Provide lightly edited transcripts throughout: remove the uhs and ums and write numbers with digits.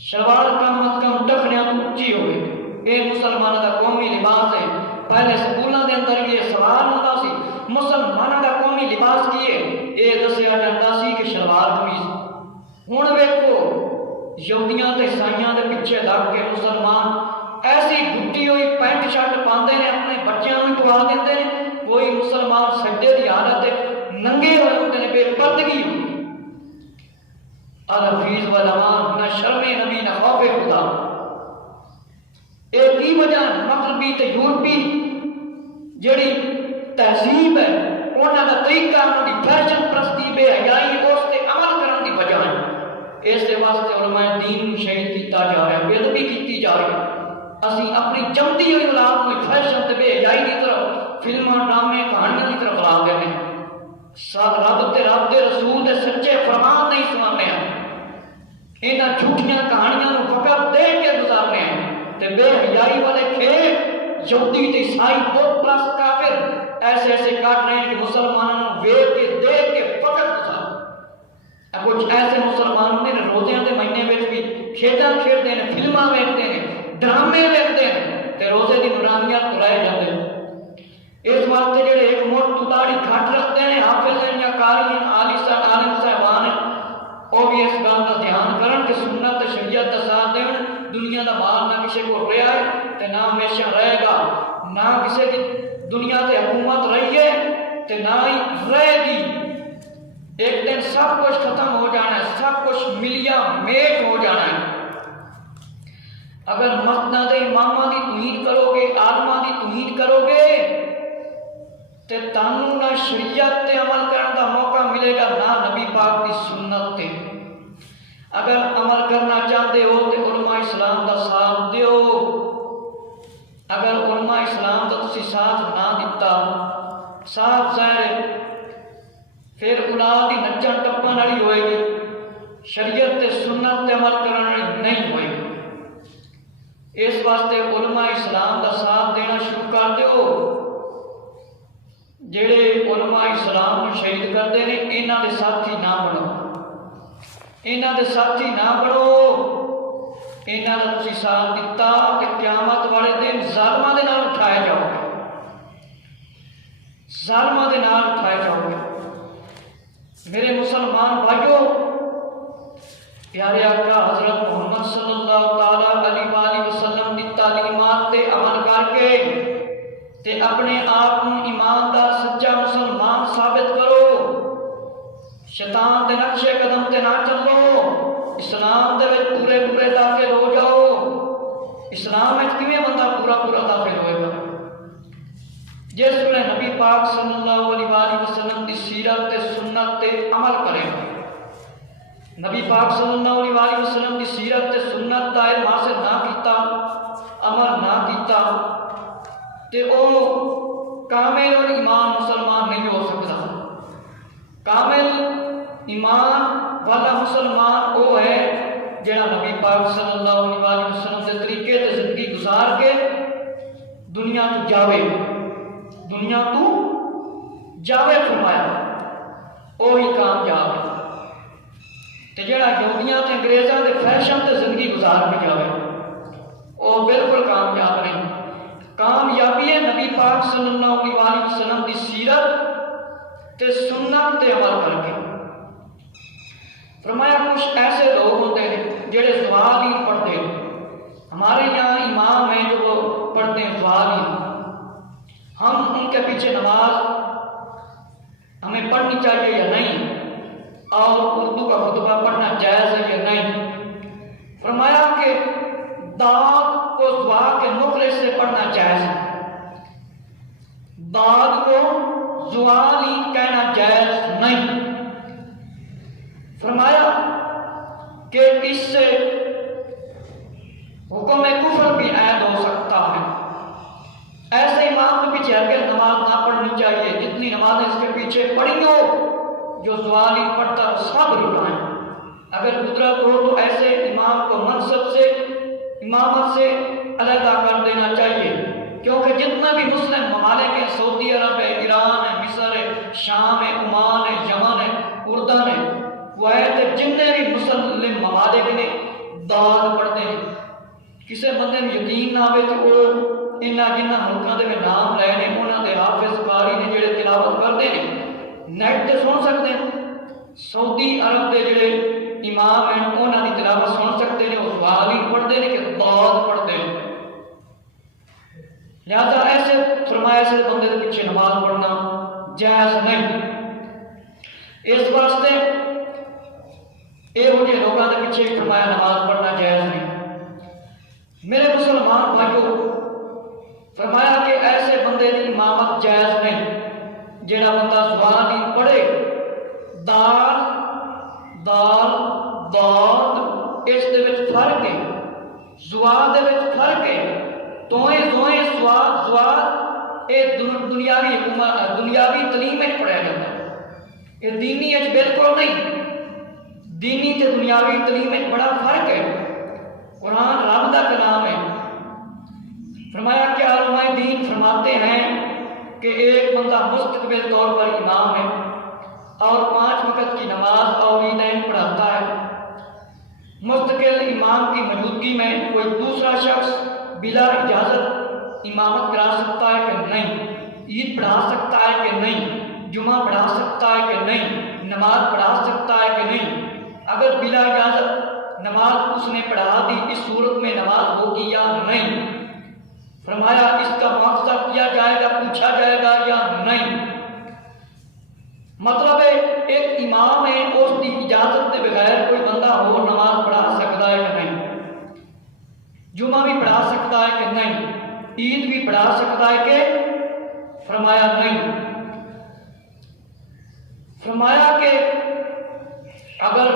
شلوار کم از کم ٹکنیاں تو اچھی ہوئے، یہ مسلمانوں کا قومی لباس ہے۔ پہلے سکولوں کے اندر یہ سوال ہوتا سی مسلمانوں کا قومی لباس کی ہے، یہ دسیا جاتا سی کہ شلوار قمیض۔ ہن ویکھو یہودیاں تے عیسائیاں دے پیچھے لگ کے مسلمان ایسی گٹی ہوئی پینٹ شرٹ پاندے نے، اپنے بچیاں نوں پوا دیندے نے، کوئی مسلمان سجدے دی حالت ننگے ہوئے ہوندے نے، بے پردگی ہوندی۔ الحفیظ والامان، نہ شرم نبی نہ خوف خدا۔ یہ کی وجہ ہے؟ مغربی تے یورپی جڑی تہذیب ہے، انہاں دا طریقہ، انہاں دی فیشن پرستی، بے حیائی، اس تے عمل کرن دی وجہ ہے۔ اس دے واسطے علماء دین شہید کیتا جا رہا ہے، بے ادبی کیتی جا رہی ہے۔ اسی اپنی جمدی ہوئی اولاد کو فیشن تے بے حیائی کی طرف، فلماں، ڈرامے، کہانیاں کی طرف لا دینے ہیں۔ رب دے رسول دے سچے فرمان نہیں سنانے ہیں، انہاں جھوٹیاں کہانیاں نوں فقط دیکھ کے گزارنے ہیں۔ تے بے حیائی والے کھیل یہودی تے عیسائی بت پرست کافر ایسے ایسے کاٹ رہے ہیں کہ مسلمانوں کو ویکھ کے دیکھ کے فقط گزار۔ کچھ ایسے مسلمان نے روزیاں دے مہینے وچ بھی کھیڈاں کھیڈتے ہیں، فلماں ویکھتے ہیں، ڈرامے ویکھتے ہیں، تے روزے دی نورانیت تو رہ جاندے ہیں۔ اس واسطے جڑے ایک موٹ تو داڑھی گھٹ رکھتے ہیں، حافظ ہیں یا قاری ہیں، عالم صاحبان ہیں، وہ بھی اس گل کا دھیان کرن کہ سنت شریعت کا ساتھ دین۔ دنیا دا مال نہ کسی کو رہا ہے تے نہ ہمیشہ رہے گا، نہ کسی کی دنیا تے حکومت رہی ہے تے نہ ہی رہے گی۔ ایک دن سب کچھ ختم ہو جانا ہے، سب کچھ ملیا میٹ ہو جانا ہے۔ اگر مسجد امامہ دی توہین کرو گے، عالمہ دی توہین کرو گے تے تانوں نہ شریعت تے عمل کرنے دا موقع ملے گا، نہ نبی پاک دی سنت تے۔ اگر عمل کرنا چاہتے ہو تو علماء اسلام دا ساتھ دیو۔ اگر علماء اسلام دا تسی ساتھ نہ دیتا، صاف ظاہر ہے پھر اولاد ہی نچن ٹپن والی ہوئے گی، شریعت تے سنت تے عمل کرنے والی نہیں ہوئے گی۔ اس واسطے علماء اسلام دا ساتھ دینا شروع کر دیو۔ جڑے علماء اسلام کو شہید کرتے ہیں، انہاں دے ساتھی نہ بنو، انہاں دے ساتھی نہ بنو۔ انہاں دا تسی ساتھ دیتا کہ قیامت والے دن ظالماں دے نال اٹھائے جاؤ گے، ظالماں دے نال اٹھائے جاؤ گے۔ میرے مسلمان بھائیوں، پیارے آقا حضرت محمد صلی اللہ تعالیٰ علیہ وآلہ وسلم دی تعلیمات تے عمل کر کے تے اپنے آپ کو ایماندار سچا مسلمان ثابت کرو۔ شیطان دے نقشے قدم تے نہ چلو، اسلام دے وچ پورے پورے داخل ہو جاؤ۔ اسلام وچ کیویں بندہ پورا پورا داخل ہوئے گا؟ جس ویلے نبی پاک صلی اللہ علیہ وآلہ وسلم دی سیرت تے سنت تے عمل کرے گا۔ نبی پاک صلی اللہ علیہ وآلہ وسلم دی سیرت تے سنت دا علم حاصل نہ کیتا، عمل نہ کیتا تے او کامل اور ایمان مسلمان نہیں ہو سکتا۔ کامل ایمان والا مسلمان وہ ہے جڑا نبی پاک صلی اللہ علیہ وآلہ وسلم کے طریقے تے زندگی گزار کے دنیا تو جاوے، دنیا تو جاوے فرمایا، وہی کامیاب ہے۔ تے جڑا یہودیاں تے انگریزاں دے فیشن تے زندگی گزار کے جاوے، وہ بالکل کامیاب نہیں۔ کامیابی ہے نبی پاک صلی اللہ علیہ وآلہ وسلم دی سیرت تے سنت تے عمل کر کے۔ فرمایا کچھ ایسے لوگ ہوتے ہیں جڑے زوالین پڑھتے ہیں، ہمارے یہاں امام ہیں جو وہ پڑھتے ہیں زوالین، ہم ان کے پیچھے نماز ہمیں پڑھنی چاہیے یا نہیں، اور اردو کا خطبہ پڑھنا جائز ہے یا نہیں؟ فرمایا کہ داد کو دعا کے مخرج سے پڑھنا جائز ہے، داد کو زوالین کہنا جائز نہیں۔ فرمایا کہ اس سے حکم کفر بھی عائد ہو سکتا ہے۔ ایسے امام کے پیچھے ہرگز نماز نہ پڑھنی چاہیے۔ جتنی نمازیں اس کے پیچھے پڑھی ہو، جو زوالین پڑھتا ہے سب لٹائیں۔ اگر قدرت ہو تو ایسے امام کو منصب سے، امامت سے علیحدہ کر دینا چاہیے، کیونکہ جتنا بھی مسلم ممالک ہیں، سعودی عرب ہے، ایران ہے، مصر ہے، شام ہے، عمان ہے، یمن ہے، اردن ہے، کویت ہے، جتنے بھی مسلم ممالک نے داد پڑھتے ہیں. کسی بندے میں یقین نہ آئے تو وہ انہاں جنہاں ملکوں کے میں نام لے نے انہاں دے حافظ قاری نے جڑے تلاوت کرتے ہیں نیٹ تے سن سکتے ہیں. سعودی عرب دے جڑے امام ہیں انہاں دی تلاوت سن سکتے ہیں. وہ سوال ہی پڑھتے ہیں کہ داد پڑھتے ہیں. لہذا ایسے فرمایا ایسے بندے کے پیچھے نماز پڑھنا جائز نہیں. اس واسطے یہ مجھے لوگوں کے پیچھے فرمایا نماز پڑھنا جائز نہیں. میرے مسلمان بھائیوں فرمایا کہ ایسے بندے کی امامت جائز نہیں جڑا بندہ زبان ہی پڑھے دال دال داد اس دے وچ فرق ہے. زواد دے وچ فرق ہے. دوئیں سواد زواد یہ دنیاوی حکومت دنیاوی تعلیم میں پڑھایا جاتا ہے. یہ دینی اچ بالکل نہیں. دینی تے دنیاوی تعلیم میں بڑا فرق ہے. قرآن رب کا کلام ہے. فرمایا کہ علماء دین فرماتے ہیں کہ ایک بندہ مستقبل طور پر امام ہے اور 5 وقت کی نماز اور عیدین پڑھاتا ہے. مستقل امام کی موجودگی میں کوئی دوسرا شخص بلا اجازت امامت کرا سکتا ہے کہ نہیں؟ عید پڑھا سکتا ہے کہ نہیں؟ جمعہ پڑھا سکتا ہے کہ نہیں؟ نماز پڑھا سکتا ہے کہ نہیں؟ اگر بلا اجازت نماز اس نے پڑھا دی اس صورت میں نماز ہوگی یا نہیں؟ فرمایا اس کا مواخذہ کیا جائے گا پوچھا جائے گا یا نہیں؟ مطلب ہے ایک امام ہے اس کی اجازت کے بغیر کوئی بندہ ہو نماز پڑھا سکتا ہے کہ نہیں؟ جمعہ بھی پڑھا سکتا ہے کہ نہیں؟ عید بھی پڑھا سکتا ہے کہ فرمایا نہیں. فرمایا کہ اگر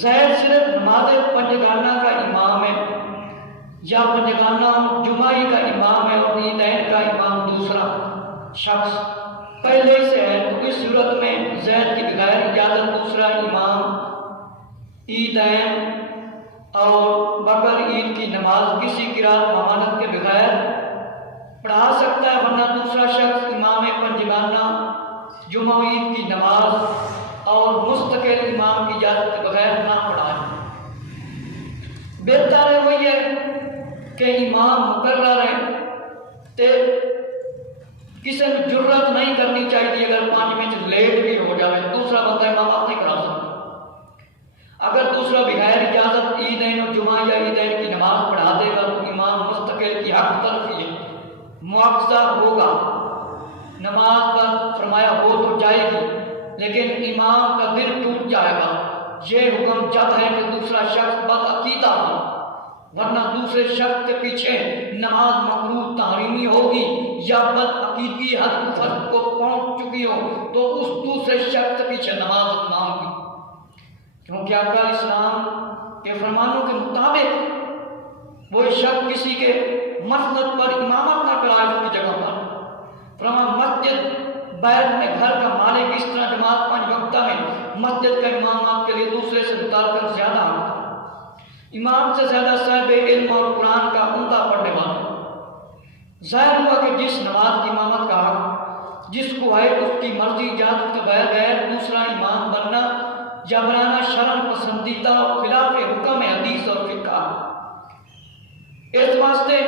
زید صرف نماز پنجگانہ کا امام ہے یا پنجگانہ جمعی کا امام ہے اور عیدین کا امام دوسرا شخص پہلے سے ہے تو اس صورت میں زید کی بغیر اجازت دوسرا امام عیدین اور بقر عید کی نماز کسی قرات ممانت کے بغیر پڑھا سکتا ہے. ورنہ دوسرا شخص امام پنجگانہ جمعہ عید کی نماز اور مستقل امام کی اجازت کے بغیر نہ پڑھائے. بہتر ہے وہی ہے کہ امام مقرر ہے تے کسی نے جرت نہیں کرنی چاہیے اگر 5 منٹ لیٹ بھی ہو جائے دوسرا بندہ امامت نہیں کرا سکتا. اگر دوسرا بغیر اجازت عیدین اور جمعہ یا عیدین کی نماز پڑھا دے گا تو امام مستقل کی حق تلفی ہے مواخذہ ہوگا. نماز پر فرمایا ہو تو جائے گی لیکن امام کا دل ٹوٹ جائے گا. یہ حکم جب ہے کہ دوسرا شخص بد عقیدہ ہو ورنہ دوسرے شخص کے پیچھے نماز مکروہ تحریمی ہوگی یا بد عقیدگی حد کفر کو پہنچ چکی ہو تو اس دوسرے شخص کے پیچھے نماز نہ ہوگی. کیونکہ آقا اسلام کے فرمانوں کے مطابق وہ شخص کسی کے مسجد پر امامت نہ کرائے اس کی جگہ پر. فرما مسجد بیت میں گھر کا مالک اس طرح جماعت 5 وقتہ میں مسجد کا امام آپ کے لیے دوسرے سے متعلق زیادہ ہوتا ہے. امام سے زیادہ صاحب علم اور قرآن کا عمدہ پڑھنے والا. ظاہر ہوا کہ جس نماز کی امامت کا حق جس کو ہے اس کی مرضی اجازت کے بغیر دوسرا امام بننا یا بنانا شرعاً پسندیدہ اور خلاف حکم حدیث اور فقہ. اس واسطے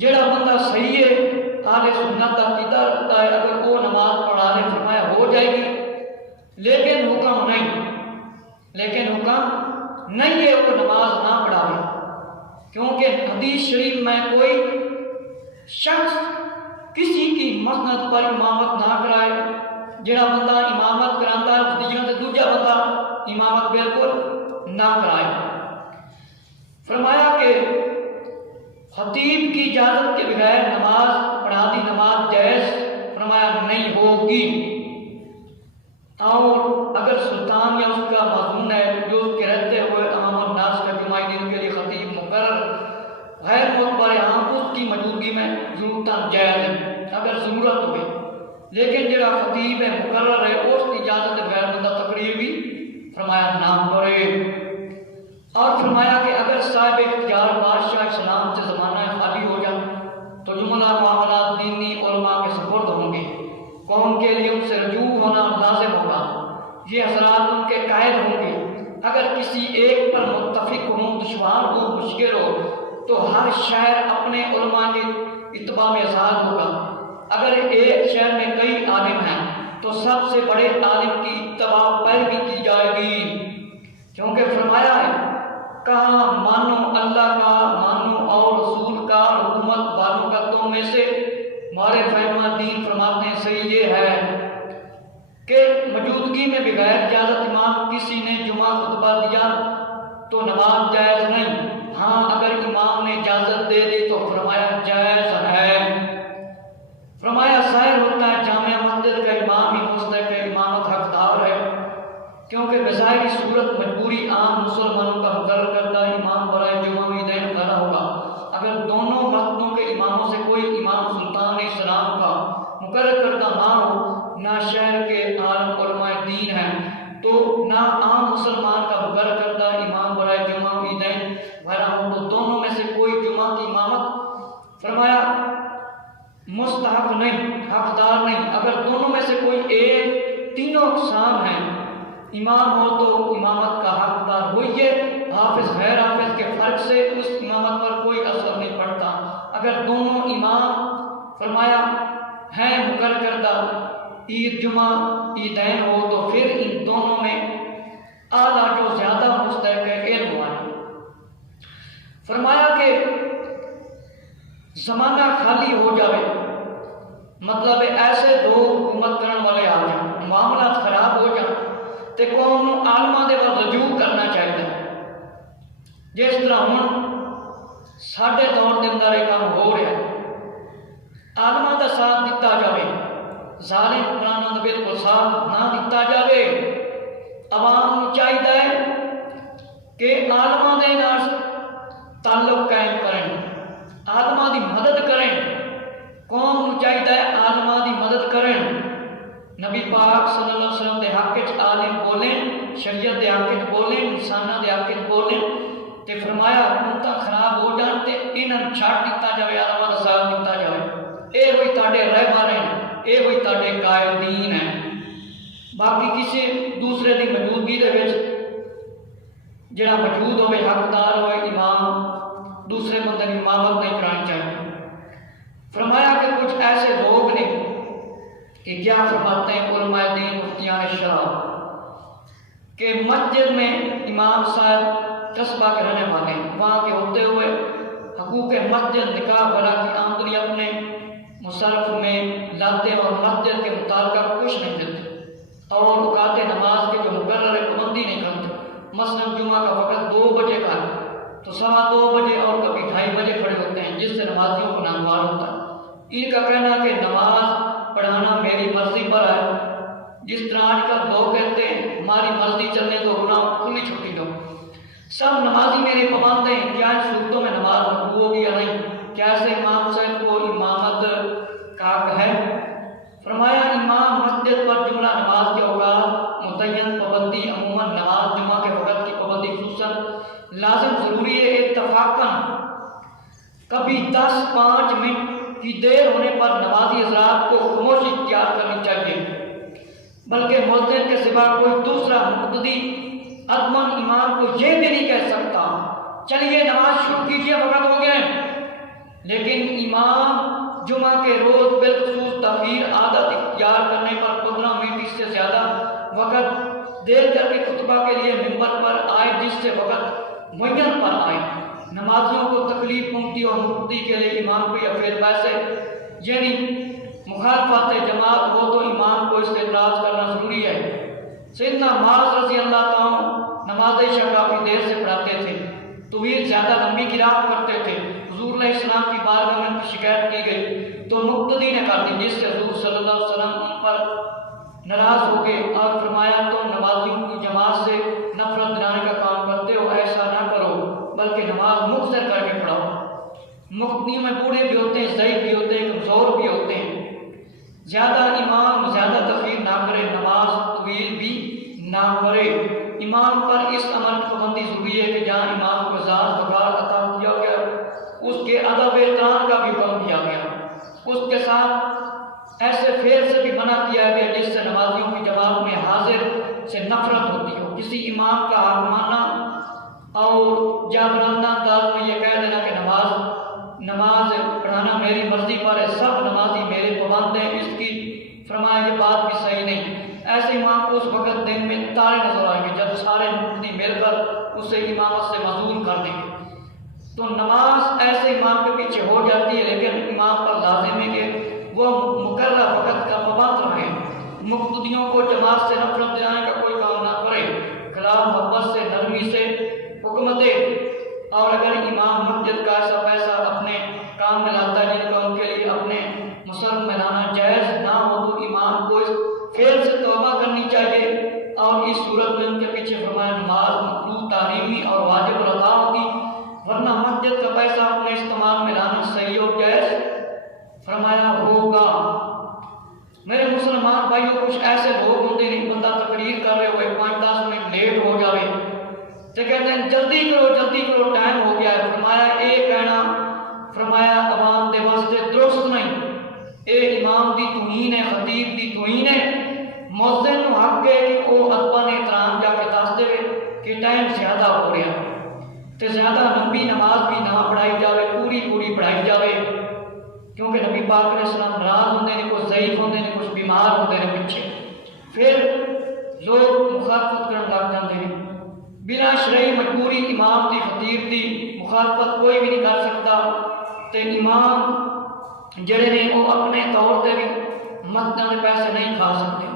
جڑا بندہ صحیح ہے اہل سنت عقیدہ رکھتا ہے اگر وہ نماز پڑھانے فرمایا ہو جائے گی لیکن حکم نہیں ہے وہ نماز نہ پڑھاوے. کیونکہ حدیث شریف میں کوئی شخص کسی کی مسند پر امامت نہ کرائے. جڑا بندہ امامت کراتا ہے دوجا بندہ امامت بالکل نہ کرائے. فرمایا کہ خطیب کی اجازت کے بغیر نماز پڑھا دی نماز جائز فرمایا نہیں ہوگی. اور اگر سلطان یا اس کا مضمون ہے جو اس کے رہتے ہوئے عام الناس کا جمعہ دن کے لیے خطیب مقرر غیر معتبر عام اس کی موجودگی میں ضرورت جائز ہے اگر ضرورت ہوئے. لیکن جڑا خطیب ہے مقرر ہے اس کی اجازت بغیر بندہ تقریر بھی فرمایا نہ کرے. اور فرمایا کہ اگر صاحب اختیار بادشاہ اسلام سے زمانہ خالی ہو جائے تو جملہ معاملات دینی علماء کے سپرد ہوں گے. قوم کے لیے ان سے رجوع ہونا لازم ہوگا. یہ حضرات ان کے قائد ہوں گے. اگر کسی کسی ایک پر متفق ہوں، دشوار ہو، مشکل ہو، تو ہر شہر اپنے علماء کے اتباع میں آزاد ہوگا۔ اگر ایک شہر میں کئی عالم ہیں تو سب سے بڑے عالم کی اتباع پیروی کی جائے گی، کیونکہ فرمایا ہے کہا مانو اللہ کا، مانو اور رسول کا، حکومت والوں کا تم میں سے مارے فہمہ دین فرماتے ہیں صحیح یہ ہے کہ موجودگی میں بغیر اجازت امام کسی نے جمعہ خطبہ دیا تو نماز جائز نہیں۔ ہاں اگر امام نے اجازت دے دی تو فرمایا جائز ہے۔ فرمایا ظاہر ہوتا ہے جامع مسجد کا امام ہی مستحق امامت حقدار ہے، کیونکہ بظاہری صورت مجبوری عام مسلمانوں کا مقرر کرتا امام برائے جمعہ عیدین وغیرہ ہوگا۔ اگر دونوں مسجدوں کے اماموں سے کوئی امام سلطان اسلام کا مقرر کردہ نہ ہو، نہ شہر کے عالم علماء دین ہیں، تو نہ عام مسلمان کا مقرر کردہ امام برائے جمعہ عیدین وغیرہ ہو، تو دونوں میں سے کوئی جمعہ کی امامت فرمایا مستحق نہیں، حقدار نہیں۔ اگر دونوں میں سے کوئی ایک، تینوں اقسام ہیں، امام ہو تو امامت کا حقدار ہوئیے، حافظ غیر حافظ کے فرق سے اس امامت پر کوئی اثر نہیں پڑتا۔ اگر دونوں امام فرمایا ہیں مقرر کردہ عید جمعہ عیدین ہو تو پھر ان دونوں میں اعلیٰ جو زیادہ مستحق ہے علم والا۔ فرمایا کہ زمانہ خالی ہو جائے، مطلب ایسے دو حکومت کرنے والے آ جائیں، معاملات خراب ہو جائیں تو قوم عالمہ دے پر رجوع کرنا چاہیے۔ جس طرح ہوں ساڈے دور کے اندر یہ کام ہو رہا ہے، عالمہ کا ساتھ دیتا جائے، ظالم حکمرانوں کا بالکل ساتھ نہ دیتا جائے۔ عوام چاہیے کہ عالمہ دے نال تعلق قائم کریں، عالمہ دی مدد کریں، قوم چاہیے عالمہ دی مدد کریں۔ نبی پاک صلی اللہ علیہ وسلم دے حق وچ عالم بولیں، شریعت دے حق وچ بولیں، انساناں دے حق وچ بولیں، تے فرمایا حکومتاں خراب ہو جان تے انہاں چھڈ دتا جائے، عالمہ دا ساتھ دتا جائے۔ اے ہوئی تاڈے رہبر ہیں، اے ہوئی تاڈے قائدین ہیں۔ باقی کسی دوسرے دی موجودگی دے وچ جڑا موجود ہوئے حقدار ہوئے امام، دوسرے بندے کی امامت نہیں کرانی چاہیے۔ فرمایا کہ کچھ ایسے لوگ نے کہ کیا فرماتے ہیں علماء دین مفتیان شرع کہ مسجد میں امام صاحب قصبہ کے رہنے والے ہیں، وہاں کے ہوتے ہوئے حقوق مسجد نکاح وغیرہ کی آمدنی اپنے مصرف میں لاتے اور مسجد کے متعلقہ کچھ نہیں دیتے، اور اوقات نماز کے جو مقرر پابندی نہیں کرتے۔ مثلاً جمعہ کا وقت 2 بجے کا ہے تو 2:15 بجے اور کبھی 2:30 بجے کھڑے ہوتے ہیں، جس سے نمازیوں کو ناگوار ہوتا ہے۔ ان کا کہنا کہ نماز پڑھانا میری مرضی پر ہے، جس طرح آج کل لوگ کہتے ہیں ہماری مرضی چلنے دو، گناہ کھلی چھٹی دو، سب نمازی میرے پابند ہیں، کیا ان صورتوں میں نماز مقبول ہوگی یا نہیں؟ کیا ایسے امام صاحب کو امامت کا حق ہے؟ فرمایا امام مسجد پر جملہ نماز کے اوقات متعین پابندی، عموماً نماز جمعہ کے وقت کی پابندی خصوصاً لازم ضروری ہے۔ اتفاقاً کبھی 10-5 منٹ کی دیر ہونے پر نمازی حضرات کو خاموشی اختیار کرنی چاہیے، بلکہ مؤذن کے سوا کوئی دوسرا مقتدی عدمن امام کو یہ بھی نہیں کہہ سکتا چلیے نماز شروع کیجیے وقت ہو گئے، لیکن امام جمعہ کے روز بالخصوص تاخیر عادت اختیار کرنے پر 15 منٹ اس سے زیادہ وقت دیر کر کے خطبہ کے لیے ممبر پر آئے، جس سے وقت معین پر آئے۔ نمازیوں کو تکلیف پہنچتی اور مقتدی کے لیے امام کو یا پھر ویسے یعنی مخالفت جماعت ہو تو امام کو اس سے اعتراض کرنا ضروری ہے۔ سیدنا معاذ رضی اللہ تعالیٰ نماز عشاء کافی دیر سے پڑھاتے تھے، طویل زیادہ لمبی قرات کرتے تھے۔ حضور علیہ السلام کی بارگاہ میں ان کی شکایت کی گئی تو مقتدی نے کر دی، جس سے حضور صلی اللہ علیہ وسلم ان پر ناراض ہو گئے اور فرمایا تم نمازیوں کی جماعت سے نفرت دلانے کا کام کرتے ہو، ایسا نہ کرو بلکہ نماز مختصر کر کے پڑھاؤ۔ مقتدیوں میں بوڑھے بھی ہوتے ہیں، ضعیف بھی ہوتے ہیں، کمزور بھی ہوتے ہیں، زیادہ امام زیادہ تخیر نہ کرے، نماز طویل بھی نہ کرے۔ امام پر اس عمل کی پابندی ضروری ہے کہ جہاں امام کو اعزاز وقار عطا کیا گیا اس کے ادب احترام کا بھی حکم دیا گیا، اس کے ساتھ ایسے فعل سے بھی منع کیا گیا جس سے نمازیوں کی جماعت میں حاضر سے نفرت ہوتی ہو۔ کسی امام کا حق ماننا جتنی مل کر اسے امامت سے معزول کر دیں گے۔ تو نماز ایسے امام کے پیچھے ہو جاتی ہے، لیکن امام پر لازم ہے کہ وہ مقررہ وقت کا پابند رہے، مقتدیوں کو جماعت سے نفرت دلانے کا کوئی کام نہ کرے، خلاف محبت سے، نرمی سے حکم دے۔ اور اگر امام مسجد کا ایسا پیسہ اپنے کام میں لاتا ہے جن کا ان کے لیے اپنے مصرف میں لانا جائز نہ ہو، تو امام کو اس فعل سے توبہ کرنی چاہیے، اور اس صورت میں ان کے پیچھے فرمایا نماز مطلوب تعلیمی اور واجب الادا ہوگی، ورنہ مسجد کا پیسہ اپنے استعمال میں لانا صحیح اور جائز فرمایا ہوگا۔ میرے مسلمان بھائیوں، کچھ ایسے لوگ ہوتے ہیں بندہ تقریر کر رہے ہوئے 5-10 منٹ لیٹ ہو جاوے تو کہتے ہیں جلدی کرو ٹائم ہو گیا ہے۔ فرمایا اے کہنا فرمایا عوام دے واسطے درست نہیں، اے امام دی توہین ہے، خطیب دی توہین ہے۔ مؤذن نو حق ہے کہ وہ ادباً احترام جا کے دس دے کہ ٹائم زیادہ ہو رہا تے زیادہ لمبی نماز بھی نہ پڑھائی جاوے، پوری پڑھائی جاوے، کیونکہ نبی پاک علیہ السلام ناراض ہوندے نے، کچھ ضعیف ہوندے نے، کچھ بیمار ہوندے نے پیچھے، پھر لوگ مخالفت کرن لگ جاندے ہیں۔ بلا شرعی مجبوری امام دی خطیب دی مخالفت کوئی بھی نہیں کر سکتا، تے امام جڑے نے وہ اپنے طور تے بھی مسجداں دے پیسے نہیں کھا سکتے،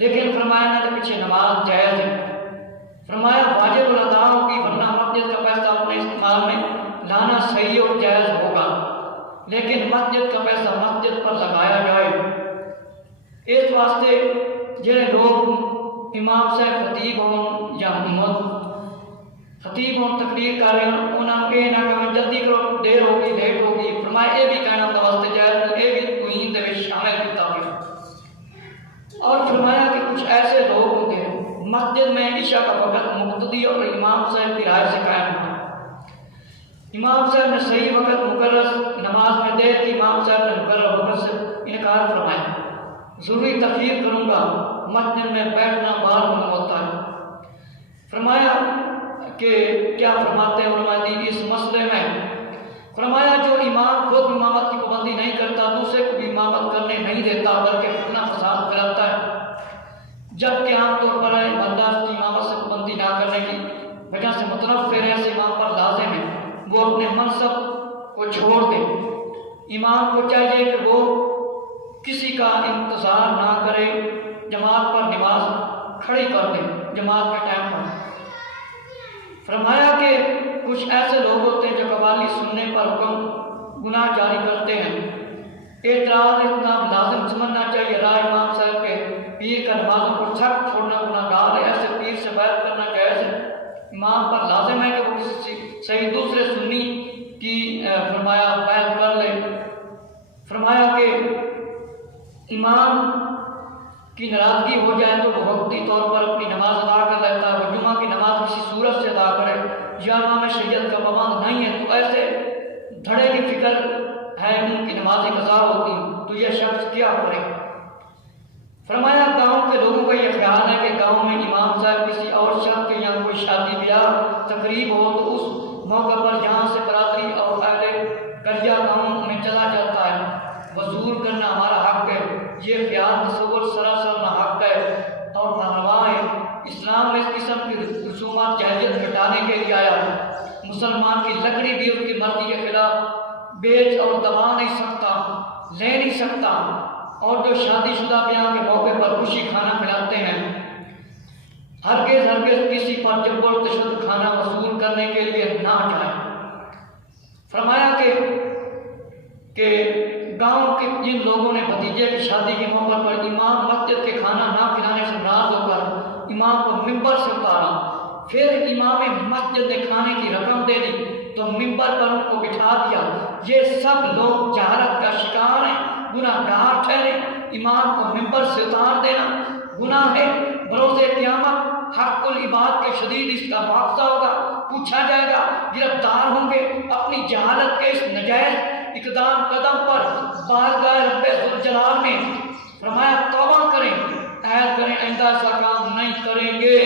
لیکن فرمایا نہ پیچھے نماز جائز ہے۔ فرمایا واجب الادا ہوگی، ورنہ مسجد کا پیسہ اپنے استعمال میں لانا صحیح اور جائز ہوگا، لیکن مسجد کا پیسہ مسجد پر لگایا جائے۔ اس واسطے جڑے لوگ امام صاحب خطیب ہوں یا خطیب ہوں تقریر کر رہے ہیں، انہوں نے یہ نہ کہیں جلدی کرو، دیر ہوگی، لیٹ ہوگی۔ فرمایا یہ بھی کہنا ان واسطے جائز، یہ بھی توہین دے وچ شامل کیتا ہوئے۔ اور فرمایا کہ کچھ ایسے لوگ ہوتے ہیں مسجد میں عشاء کا وقت مقتدی اور امام صاحب کی رائے سے قائم ہونا، امام صاحب نے صحیح وقت مقرر نماز میں دیر کی، امام صاحب نے مقرر وقت سے انکار فرمایا، ضروری تخیر کروں گا، مسجد میں بیٹھنا بار منع ہوتا ہے۔ فرمایا کہ کیا فرماتے ہیں علماء دین اس مسئلے میں؟ فرمایا جو امام خود امامت کی پابندی نہیں کرتا، دوسرے کو بھی امامت کرنے نہیں دیتا، بلکہ فتنہ فساد پھیلاتا ہے، جبکہ عام طور پر بندہ کی امامت سے پابندی نہ کرنے کی وجہ سے متنفر ہے، ایسے امام پر لازم ہے وہ اپنے منصب کو چھوڑ دے۔ امام کو چاہیے کہ وہ کسی کا انتظار نہ کرے، جماعت پر نماز کھڑی کر دے جماعت کے ٹائم پر۔ فرمایا کہ کچھ ایسے لوگ ہوتے ہیں جو قوالی سننے پر حکم گناہ جاری کرتے ہیں، اعتراض اتنا لازم سمجھنا چاہیے، رائے امام صاحب کے پیر کا نمازوں کو سخت چھوڑنا گناہ گار ہے، ایسے پیر سے بیعت کرنا جائز ہے۔ امام پر لازم ہے کہ وہ کسی صحیح دوسرے سنی کی فرمایا بیعت کر لے۔ فرمایا کہ امام کی ناراضگی ہو جائے تو وہ وقتی طور پر اپنی نماز ادا کر لیتا ہے، وہ جمعہ کی نماز کسی صورت سے ادا کرے، یا امام شریعت کا پابند نہیں ہے تو ایسے دھڑے کی فکر ہے ان کی نمازیں قضا ہوتی تو یہ شخص کیا کرے؟ فرمایا گاؤں کے لوگوں کا یہ خیال ہے کہ گاؤں میں امام صاحب کسی اور شخص کے یہاں کوئی شادی بیاہ تقریب ہو تو اس موقع پر یہاں سے برادری اور اہل قریہ گاؤں میں چلا جاتا ہے، وصول کرنا ہمارا حق ہے۔ یہ خیال تصور سراسر ناحق ہے اور ناروا ہے۔ اسلام میں اس قسم کی رسومات جاہلیت مٹانے کے لیے آیا ہے۔ مسلمان کی لکڑی بھی اس کی مرضی کے خلاف بیچ اور دبا نہیں سکتا، لے نہیں سکتا، اور جو شادی شدہ بیاہ کے موقع پر خوشی کھانا کھلاتے ہیں ہرگز کسی پر جبر و تشدد کھانا وصول کرنے کے لیے نہ جائے۔ فرمایا کہ گاؤں کے جن لوگوں نے بھتیجے کی شادی کے موقع پر امام مسجد کے کھانا نہ کھلانے سے ناراض ہو کر امام کو ممبر سے اتارا، پھر امام مسجد نے کھانے کی رقم دے دی تو ممبر پر ان کو بٹھا دیا، یہ سب لوگ جہالت کا شکار ہیں، گناہ گار ٹھہرے۔ امام کو ممبر سے اتار دینا گناہ ہے، بروز قیامت حق العباد کے شدید اس کا معاوضہ ہوگا، پوچھا جائے گا، گرفتار ہوں گے اپنی جہالت کے اس نجائز اقدام قدم پر بارگاہ رب ذوالجلال میں۔ فرمایا توبہ کریں، عہد کریں آئندہ ایسا کام نہیں کریں گے۔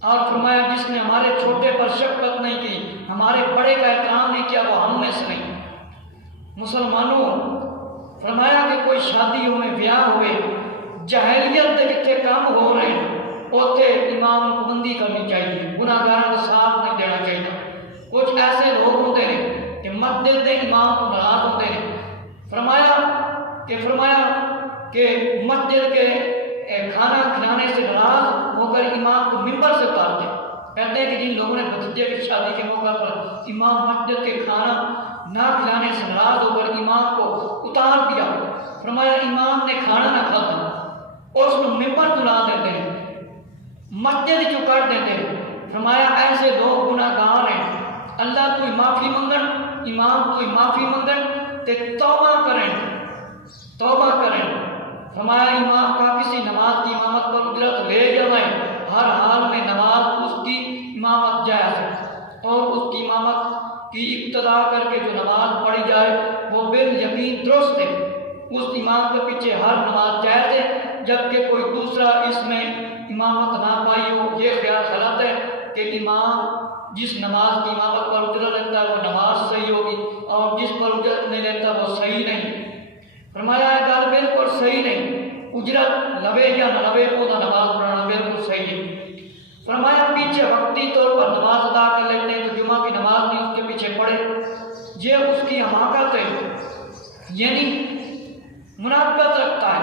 اور فرمایا جس نے ہمارے چھوٹے پر شفقت نہیں کی، ہمارے بڑے کا احترام نہیں کیا، وہ ہم میں سے نہیں۔ مسلمانوں فرمایا کہ کوئی شادیوں میں بیاہ ہوئے جاہلیت کے جتنے کام ہو رہے ہیں اوتے امام کو بندی کرنی چاہیے، گناہگاراں کا ساتھ نہیں دینا چاہیے۔ کچھ ایسے لوگ ہوتے ہیں کہ مسجد دے امام کو ناراض ہوتے ہیں، فرمایا کہ مسجد کے کھانا کھلانے سے ناراض ہو کر امام کو ممبر سے اتارتے ہیں۔ کہتے ہیں کہ جن لوگوں نے بھتیجے کی شادی کے موقع پر امام مسجد کے کھانا نہ کھلانے سے ناراض ہو کر امام کو اتار دیا، فرمایا امام نے کھانا نہ کھاتا اور اس کو ممبر دلا دیتے ہیں، مسجد جو کر دیتے ہیں۔ فرمایا ایسے لوگ گناہ گار ہیں، اللہ تو معافی منگن، امام تو معافی منگن تے توبہ کریں۔ فرمایا امام کا کسی نماز کی امامت پر اجرت لے جائیں، ہر حال میں نماز اس کی امامت جائز ہے، اور اس کی امامت کی اقتدا کر کے جو نماز پڑھی جائے وہ بالیقین درست ہے، اس امام کے پیچھے ہر نماز جائز ہے، جبکہ کوئی دوسرا اس میں امامت نہ پائی ہو، یہ خیال غلط ہے کہ امام جس نماز کی امامت پر اجرت لیتا ہے وہ نماز صحیح ہوگی اور جس پر اجرت نہیں لیتا وہ صحیح نہیں۔ فرمایا ہے گل بالکل صحیح نہیں، اجرت لوے یا نہ لوے وہ نماز پڑھنا بالکل صحیح نہیں۔ فرمایا پیچھے وقتی طور پر نماز ادا